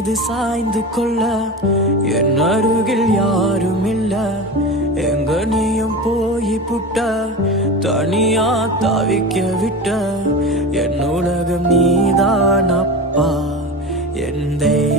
மீது சாய்ந்து கொள்ள என் அருகில் யாரும் இல்ல. எங்க நீயும் போய் புட்ட, தனியா தவிக்க விட்ட. என் உலகம் நீதான் அப்பா, என் தெய்வம்.